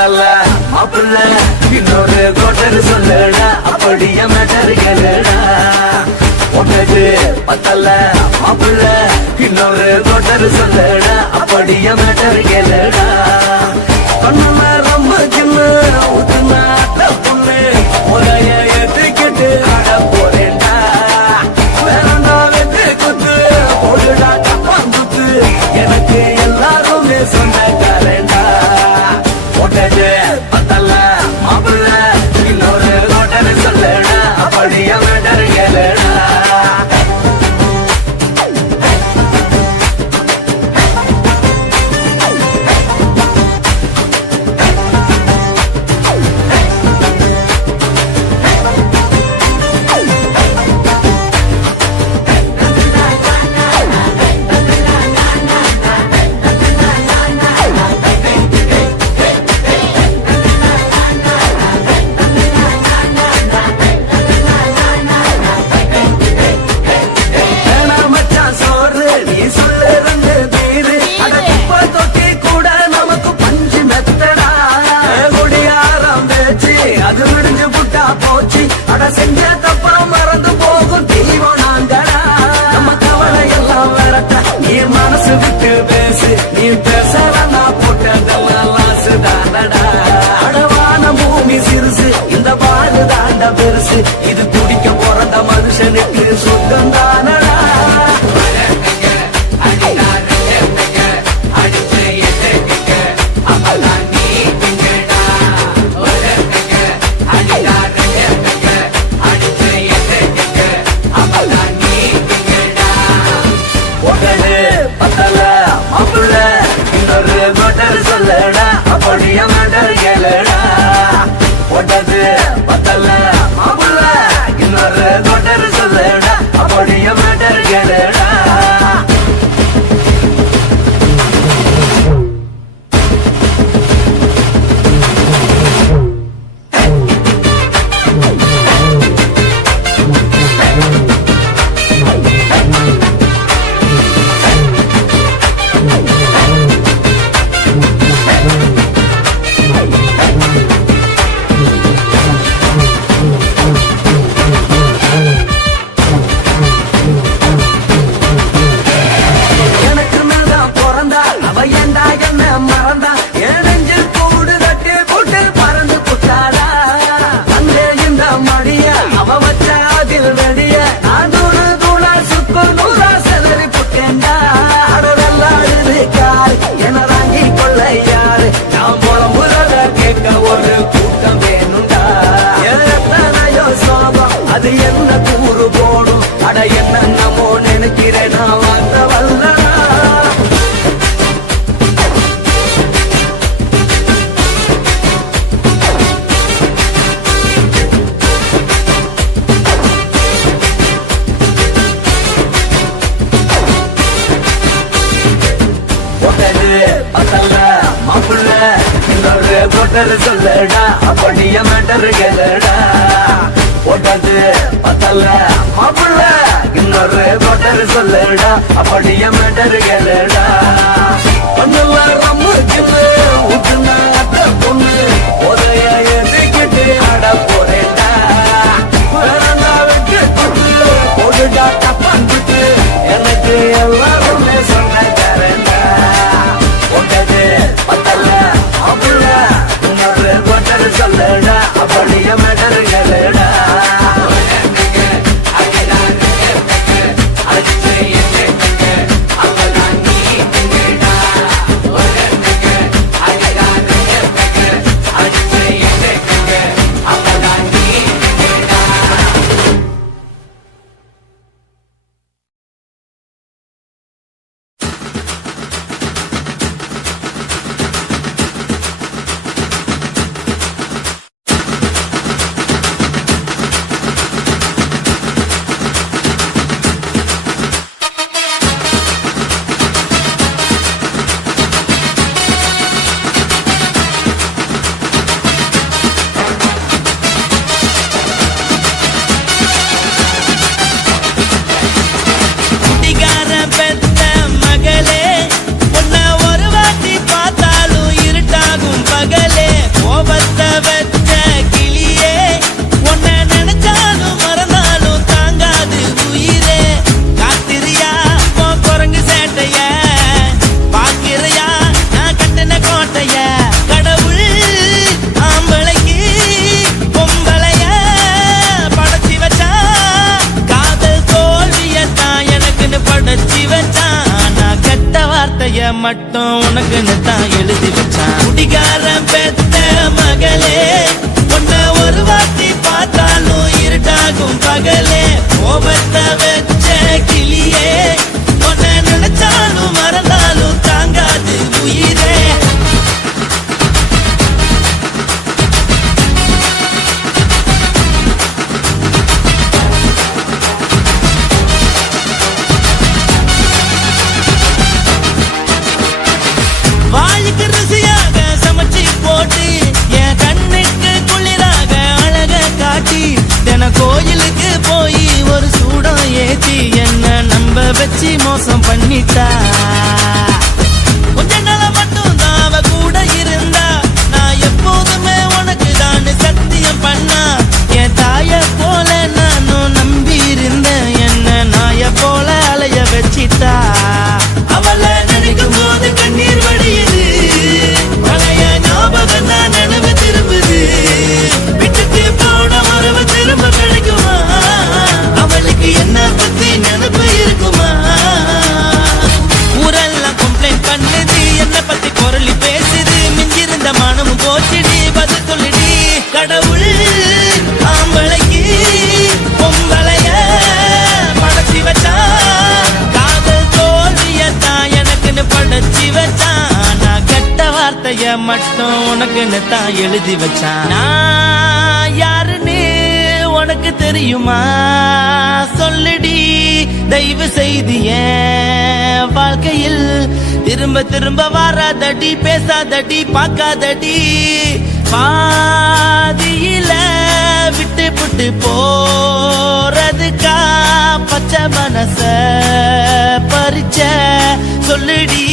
பத்தல்ல மாப்பிள்ள இன்னொரு கோட்டர் சொல்லடா அப்படியே மேட்டர் கேளுடா ஒன்னது பத்தல்ல மாப்பிள்ள இன்னொரு கோட்டர் சொல்லடா அப்படியே மேட்டர் கேளுடா கண்ணன ரொம்ப சின்ன ஊத்துனாட்ட பொண்ணு முறைய ஏத்துக்கிட்டு ஆட போறேன்டா வேறண்டா வெத்து குத்து போடுடா டப்பாங்குத்து எனக்கு எல்லாருமே சொந்தக்காரன்டா ஒட்டது பத்தல்ல மாப்பிள்ள இன்னொரு கோட்டர் சொல்லடா அப்படியே மேட்டர் கேளுடா செஞ்ச தப்பா மறந்து போகும் தெய்வம் நாங்கடா நம்ம கவலை எல்லாம் வரட்ட நீ மனசு விட்டு பேசு நீ பேசலன்னா போட்டதெல்லாம் லாசு தானடா அடவான பூமி சிறுசு இந்த பாடு தாண்ட பெருசு இது குடிக்க பிறந்த மனுஷனுக்கு சொந்தம் தானடா சொல்லடா அப்படியே மேட்டர் கேளுடா ஒட்டது பத்தல்ல மாப்பிள்ள இன்னொரு கோட்டர் சொல்லடா அப்படியே மேட்டர் கேளுடா ஒரு கூட்டம் வேணுண்டா எத்தனையோ சோபம் அது என்ன கூறு போடும் அட என்னமோ நினைக்கிறேன் நான் வாங்க வல்லடா மாப்பிள்ள இன்னொரு கோட்டர் சொல்லடா அப்படியே மேட்டர் கேளுடா ஒட்டது பத்தல்ல மாப்பிள்ள இன்னொரு கோட்டர் சொல்லடா அப்படியே மேட்டர் கேளுடா கொஞ்சம் ரொம்ப சின்ன ஊத்துனாட்ட பொண்ணு உதய எதுக்கிட்டு ஆட போறேன்டா வேறண்டா வெட்டு குத்து போடுடா டப்பாங்குத்து எனக்கு எல்லாருமே சொந்தக்காரன்டா ஒட்டது பத்தல்ல மாப்பிள்ள இன்னொரு கோட்டர் சொல்லடா அப்படியே மேட்டர் கேளுடா மட்டும் உனக்குன்னு தான் எழுதி வச்சான். குடிகாரன் பெத்த மகளே, உன்னை ஒரு வாட்டி பார்த்தாலும் இருட்டாகும் பகலே. கோபத்தை வச்ச கிளியே, உன்னை நினைச்சாலும் மறந்தாலும் தாங்காது உயிரே. வாளுக்கு ருசியாக சமைச்சு போட்டு என் கண்ணுக்கு குளிராக அழக காட்டி தின கோயிலுக்கு போய் ஒரு சூடம் ஏத்தி என்ன நம்ப வச்சு மோசம் பண்ணிட்டா. கொஞ்ச நாள மட்டும் தான் அவ கூட இருந்தா, நான் எப்போதுமே உனக்கு தான் சத்தியம் பண்ணா. என் தாய போல நானும் நம்பி இருந்தேன், என்ன நாய போல அலைய வச்சிட்டா. அவளை நினைக்கும் போது கண்ணீர் வடியுது, பழைய ஞாபகம் தான் நினைவு திரும்புது. விட்டுட்டு போன உறவு திரும்ப கிடைக்குமா? அவளுக்கு என்ன பத்தி நினைப்பு இருக்குமா? ஊரெல்லாம் கம்ப்ளைண்ட் பண்ணுது, என்ன பத்தி குரலி பேசுது. மிஞ்சிருந்த மனமும் போச்சுடி, பதில் சொல்லுடி. கடவுள் ஆம்பளைக்கு பொம்பளைய படைச்சி வச்சா, காதல் தோல்வியத்தான் எனக்குன்னு படைச்சி வச்சான். நான் கெட்ட வார்த்தைய மட்டும் உனக்குன்னு தான் எழுதி வச்சான். நான் யாருன்னு உனக்கு தெரியுமா? சொல்லுடி தயவு செய்து என் வாழ்க்கையில் திரும்ப திரும்ப வராதடி, பேசாதடி, பார்க்காதடி. பாதியில விட்டு புட்டு போறதுக்கா பச்சை மனச பறிச்ச சொல்லுடி.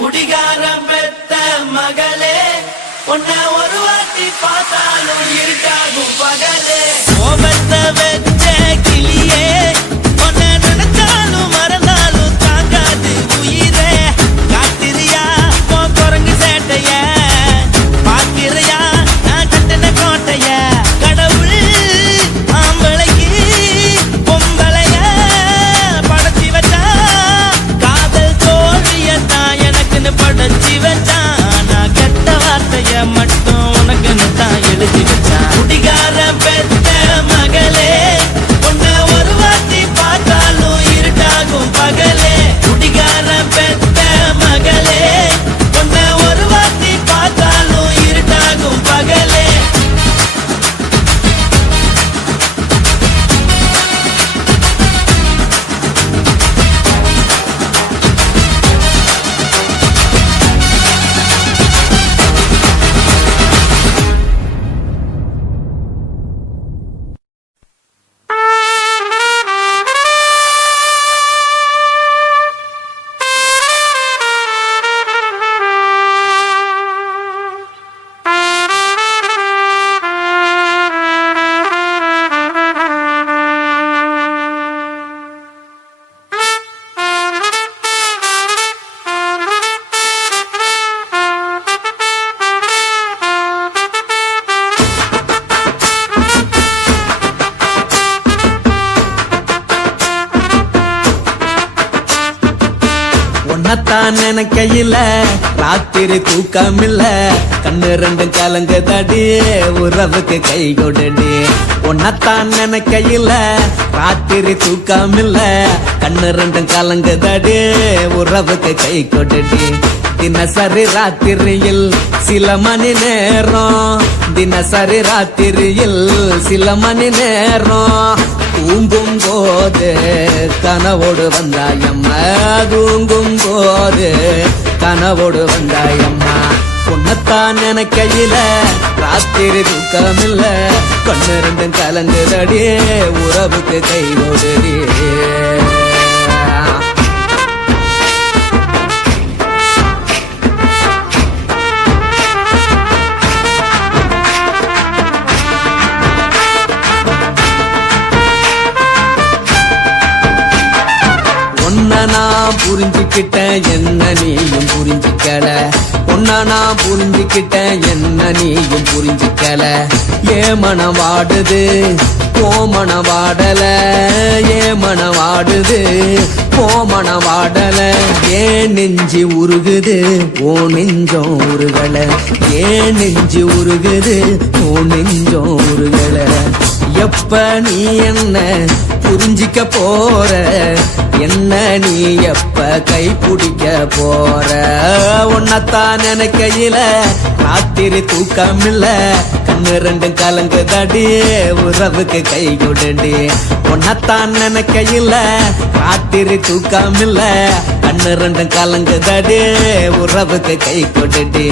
குடிகாரம் பெத்த மகளே, உன்னை ஒரு வாட்டி பார்த்தாலும் இருட்டாகும் பகலே. கோபத்தை வச்ச கிளியே, உன்னை நினைச்சாலும் மறந்தாலும் தாங்காது உயிரே. காத்திரியா உன் குரங்கு சேட்டைய, பாக்கிறையா நான் கட்டின கோட்டைய. கடவுள் ஆம்பளைக்கு பொம்பளைய படைச்சி வச்சா, காதல் தோல்வியத்தான் எனக்குன்னு படைச்சி வச்சான். நான் கெட்ட வார்த்தைய மட்டும் உனக்குன்னு தான் எழுதி வச்சான். குடிகார பெத்த மகளே, உன்னை ஒரு வாட்டி பார்த்தாலும் இருட்டாகும் பகலே. குடிகார பெத்த மகளே, உன்னை ஒரு வாட்டி பார்த்தாலும் இருட்டாகும் பகலே. உன்னத்தான் நினைக்கையில ராத்திரி தூக்கமில்ல, கண்ணு ரெண்டும் கலங்குதடி, உறவுக்கு கை கொடுடி. உன்னத்தான் நினைக்கையில ராத்திரி தூக்கமில்ல, கண்ணு ரெண்டும் கலங்குதடி, உறவுக்கு கை கொடுடி. தினசரி ராத்திரியில் சில மணி நேரம், தினசரி ராத்திரியில் சில மணி நேரம். தூங்கும் போது கனவோடு வந்தாயம்மா, தூங்கும் போது கனவோடு வந்தாயம்மா. உன்னத்தான் நினைக்கையில ராத்திரி தூக்கமில்ல, கண்ணு ரெண்டும் கலங்குதடி, உறவுக்கு கை கொடுடி. உன்னை நான் புரிஞ்சுக்கிட்டேன், என்ன நீயும் புரிஞ்சுக்கல. உன்னை உன்னை நான் புரிஞ்சுக்கிட்டேன், என்ன நீயும் புரிஞ்சுக்கல. ஏ மனம் வாடுது ஓ மனம் வாடல, ஏ மனம் வாடுது ஓ மனம் வாடல. ஏன் நெஞ்சு உருகுது ஓ நெஞ்சம் உருகல, ஏன் நெஞ்சு உருகுது ஓ நெஞ்சம் உருகல. எப்ப நீ என்ன புரிஞ்சிக்க போற, என்ன நீ எப்ப கை பிடிக்க போற. உன்னத்தான் நினைக்கையில ராத்திரி தூக்கம் இல்ல, கண்ணு ரெண்டும் கலங்குதடி உறவுக்கு கை கொடுடி. உன்னத்தான் நினைக்கையில ராத்திரி தூக்கம் இல்ல, கண்ணு ரெண்டும் கலங்குதடி உறவுக்கு கை கொடுடி.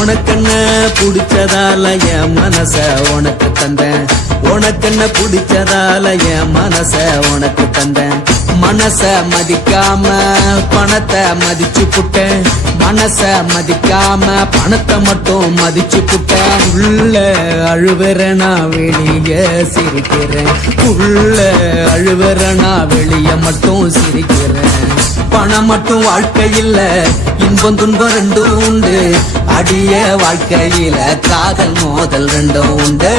உனக்கென்ன பிடிச்சதால என் மனச உனக்கு தந்தேன், உனக்கென்ன பிடிச்சதால என் மனச உனக்கு தந்தேன். மனச மதிக்காம பணத்தை மதிச்சு புட்டேன், மனச மதிக்காம பணத்தை மட்டும் மதிச்சு புட்டேன். உள்ள அழுவுற நான் வெளிய சிரிக்கிறேன், உள்ள அழுவுற நான் வெளிய மட்டும் சிரிக்கிறேன். பணம் மட்டும் வாழ்க்கையில் இன்பம் துன்பம் ரெண்டும் உண்டு, அடிய வாழ்க்கையில காதல் மோதல் ரெண்டும் உண்டு.